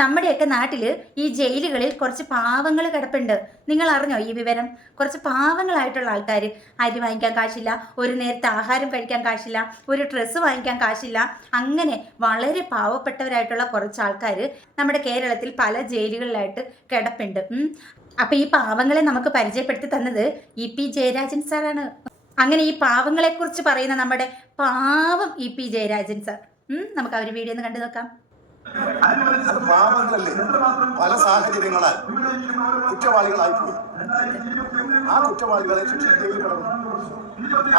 നമ്മുടെയൊക്കെ നാട്ടിൽ ഈ ജയിലുകളിൽ കുറച്ച് പാവങ്ങൾ കിടപ്പുണ്ട്. നിങ്ങൾ അറിഞ്ഞോ ഈ വിവരം? കുറച്ച് പാവങ്ങളായിട്ടുള്ള ആൾക്കാർ, അരി വാങ്ങിക്കാൻ കാശില്ല, ഒരു നേരത്തെ ആഹാരം കഴിക്കാൻ കാശില്ല, ഒരു ഡ്രസ്സ് വാങ്ങിക്കാൻ കാശില്ല, അങ്ങനെ വളരെ പാവപ്പെട്ടവരായിട്ടുള്ള കുറച്ച് ആൾക്കാർ നമ്മുടെ കേരളത്തിൽ പല ജയിലുകളിലായിട്ട് കിടപ്പുണ്ട്. അപ്പം ഈ പാവങ്ങളെ നമുക്ക് പരിചയപ്പെടുത്തി തന്നത് EP ജയരാജൻ സാറാണ്. അങ്ങനെ ഈ പാവങ്ങളെക്കുറിച്ച് പറയുന്ന നമ്മുടെ പാവം EP ജയരാജൻ സാർ, നമുക്ക് അവർ വീഡിയോ ഒന്ന് കണ്ടു നോക്കാം. പാവങ്ങളല്ലേ പല സാഹചര്യങ്ങളാൽ കുറ്റവാളികളായിപ്പോയി. ആ കുറ്റവാളികളെ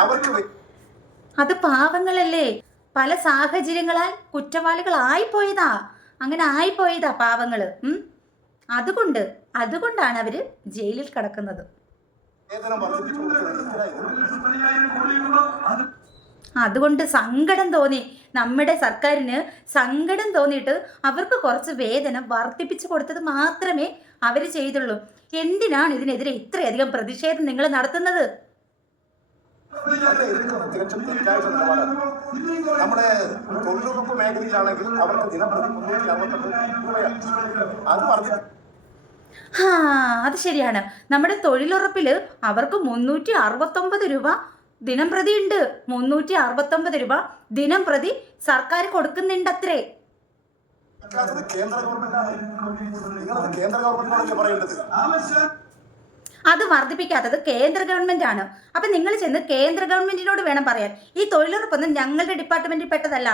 അവർക്ക് അത് പാവങ്ങളല്ലേ പല സാഹചര്യങ്ങളാൽ കുറ്റവാളികളായിപ്പോയതാ. അങ്ങനെ ആയിപ്പോയതാ പാവങ്ങള്. അതുകൊണ്ടാണ് അവര് ജയിലിൽ കിടക്കുന്നത്. അതുകൊണ്ട് സങ്കടം തോന്നി, നമ്മുടെ സർക്കാരിന് സങ്കടം തോന്നിയിട്ട് അവർക്ക് കുറച്ച് വേതനം വർദ്ധിപ്പിച്ചു കൊടുത്തത് മാത്രമേ അവർ ചെയ്തുള്ളൂ. എന്തിനാണ് ഇതിനെതിരെ ഇത്രയധികം പ്രതിഷേധം നിങ്ങൾ നടത്തുന്നത്? നമ്മുടെ തൊഴിലുറപ്പ് മേഖലയിലാണെങ്കിൽ അവർക്ക് ദിനപ്രതി 368 അത് ശരിയാണ്. നമ്മുടെ തൊഴിലുറപ്പില് അവർക്ക് 369 രൂപ ദിനം പ്രതി ഉണ്ട്. 369 രൂപ ദിനം പ്രതി സർക്കാർ കൊടുക്കുന്നുണ്ടത്രേ. അത് വർദ്ധിപ്പിക്കാത്തത് കേന്ദ്ര ഗവൺമെന്റ് ആണ്. അപ്പൊ നിങ്ങൾ ചെന്ന് കേന്ദ്ര ഗവൺമെന്റിനോട് വേണം പറയാൻ. ഈ തൊഴിലുറപ്പൊന്നും ഞങ്ങളുടെ ഡിപ്പാർട്ട്മെന്റിൽ പെട്ടതല്ല,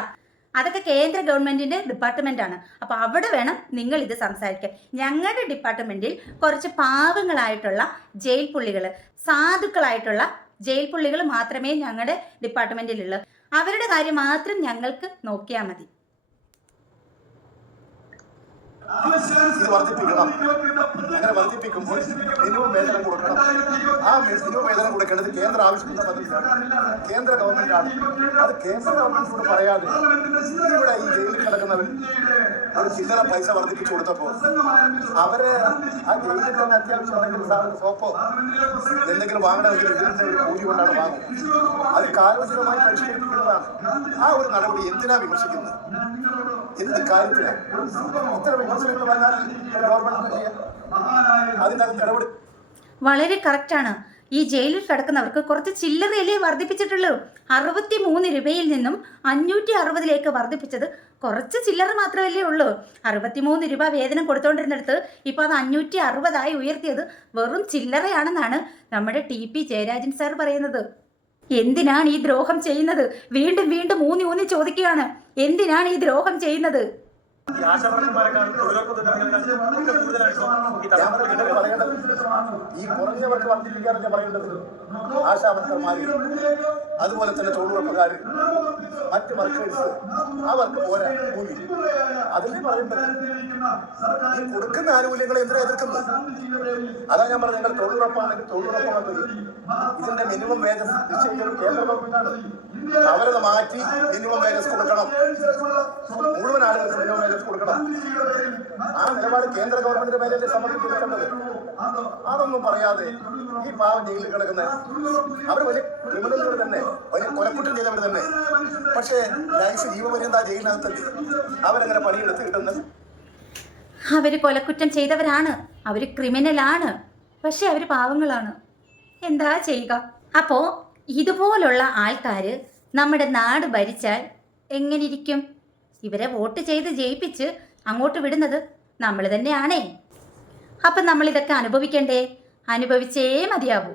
അതൊക്കെ കേന്ദ്ര ഗവൺമെന്റിന്റെ ഡിപ്പാർട്ട്മെന്റ് ആണ്. അപ്പൊ അവിടെ വേണം നിങ്ങൾ ഇത് സംസാരിക്കാൻ. ഞങ്ങളുടെ ഡിപ്പാർട്ട്മെന്റിൽ കുറച്ച് പാവങ്ങളായിട്ടുള്ള ജയിൽ പുള്ളികൾ, സാധുക്കളായിട്ടുള്ള ജയിൽ പുള്ളികൾ മാത്രമേ ഞങ്ങളുടെ ഡിപ്പാർട്ട്മെന്റിലുള്ളൂ. അവരുടെ കാര്യം മാത്രം ഞങ്ങൾക്ക് നോക്കിയാൽ മതി. ഇത് വർദ്ധിപ്പിക്കണം. അങ്ങനെ വർദ്ധിപ്പിക്കുമ്പോൾ മിനിമം വേതനം കൊടുക്കണം. ആ മിനിമം വേതനം കൊടുക്കേണ്ടത് കേന്ദ്ര ആവശ്യപ്പെടുന്ന പദ്ധതിയാണ്, കേന്ദ്ര ഗവൺമെന്റാണ്. അത് കേന്ദ്ര ഗവൺമെന്റിനോട് പറയാതെ ഇവിടെ ഈ ജയിലിൽ കിടക്കുന്നവർ ഒരു ചില്ലറ പൈസ വർദ്ധിപ്പിച്ചു കൊടുത്തപ്പോൾ അവര് ആ ജയിലിൽ തന്നെ അത്യാവശ്യം എന്തെങ്കിലും സോപ്പോ എന്തെങ്കിലും വാങ്ങണമെങ്കിൽ ഇതിന്റെ ഒരു കൂലി കൊണ്ടാണ് വാങ്ങുന്നത്. അത് കാലോചിതമായി പരിഷ്കരിക്കുന്നതാണ്. ആ ഒരു നടപടി എന്തിനാ വിമർശിക്കുന്നത്? എന്ത് കാര്യത്തിലാണ് ഇത്ര വിമർശനങ്ങൾ വന്നാൽ ഗവൺമെന്റ് അതിനകത്ത് ഇടപെടും? വളരെ കറക്റ്റാണ്. ഈ ജയിലിൽ കിടക്കുന്നവർക്ക് കുറച്ച് ചില്ലറയല്ലേ വർദ്ധിപ്പിച്ചിട്ടുള്ളൂ. 63 രൂപയിൽ നിന്നും 560 വർദ്ധിപ്പിച്ചത് കുറച്ച് ചില്ലറ മാത്രമല്ലേ ഉള്ളൂ. 63 രൂപ വേതനം കൊടുത്തോണ്ടിരുന്നിടത്ത് ഇപ്പൊ അത് 560 ഉയർത്തിയത് വെറും ചില്ലറയാണെന്നാണ് നമ്മുടെ TP ജയരാജൻ സാർ പറയുന്നത്. എന്തിനാണ് ഈ ദ്രോഹം ചെയ്യുന്നത്? വീണ്ടും വീണ്ടും ഊന്നി ചോദിക്കുകയാണ്, എന്തിനാണ് ഈ ദ്രോഹം ചെയ്യുന്നത്? ഈ കുറഞ്ഞവർക്ക് വർദ്ധിപ്പിക്കാനൊക്കെ പറയേണ്ടത് ആശാവർക്കർമാര്, അതുപോലെ തന്നെ തൊഴിലുറപ്പുകാർ, മറ്റ് വർക്കേഴ്സ്, അവർക്ക് പോരാ കൂലി. അതിൽ പറയേണ്ടത് ഈ കൊടുക്കുന്ന ആനുകൂല്യങ്ങൾ എന്തിനാ എതിർക്കുന്നത്? അതാ ഞാൻ പറഞ്ഞത്, നിങ്ങൾ തൊഴിലുറപ്പാണെങ്കിൽ തൊഴിലുറപ്പ് ഇതിന്റെ മിനിമം വേജസ് നിശ്ചയിക്കുന്നത് കേന്ദ്ര ഗവൺമെന്റാണ്. അവരത് മാറ്റി മിനിമം വേജസ് കൊടുക്കണം. മുഴുവൻ ആളുകൾക്ക് മിനിമം വേജസ് കൊടുക്കണം. ആ നിലപാട് കേന്ദ്ര ഗവൺമെന്റിന്റെ മേലെ സമർപ്പിക്കേണ്ടത്. അതൊന്നും പറയാതെ ഈ പാവം ജയിലിൽ കിടക്കുന്ന അവർ വലിയ ക്രിമിനലുകൾ തന്നെ, വലിയ കൊലക്കുറ്റം ചെയ്തവർ തന്നെ. പക്ഷേ ലൈഫ് ജീവപര്യന്ത ജയിലിനകത്തല്ലേ അവരങ്ങനെ പണിയെടുത്ത് കിട്ടുന്നത്. അവര് കൊലക്കുറ്റം ചെയ്തവരാണ്, അവര് ക്രിമിനലാണ്, പക്ഷെ അവര് പാവങ്ങളാണ്. എന്താ ചെയ്യുക? അപ്പോൾ ഇതുപോലുള്ള ആൾക്കാർ നമ്മുടെ നാട് ഭരിച്ചാൽ എങ്ങനെയിരിക്കും? ഇവരെ വോട്ട് ചെയ്ത് ജയിപ്പിച്ച് അങ്ങോട്ട് വിടുന്നത് നമ്മൾ തന്നെയാണേ. അപ്പം നമ്മളിതൊക്കെ അനുഭവിക്കണ്ടേ? അനുഭവിച്ചേ മതിയാവൂ.